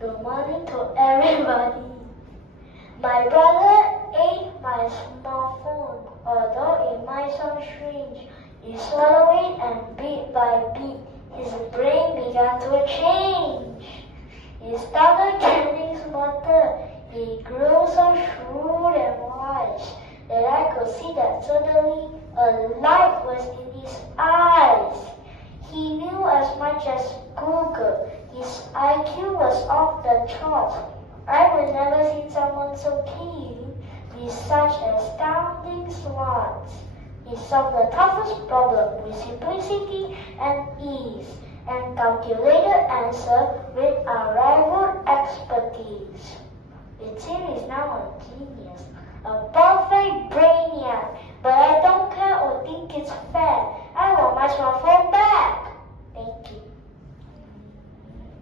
Good morning to everybody. My brother ate my smartphone. Although it might sound strange, he swallowed it and bit by bit, his brain began to change. He started getting smarter. He grew so shrewd and wise that I could see that suddenly a light was in his eyes. He knew as much as Google. His IQ was off the charts. I would never see someone so keen with such astounding smarts. He solved the toughest problem with simplicity and ease, and calculated answer with unrivaled expertise. It seems he's now a genius, a perfect brainiac, but I don't care or think it's fair. I want my smartphone back. Thank you.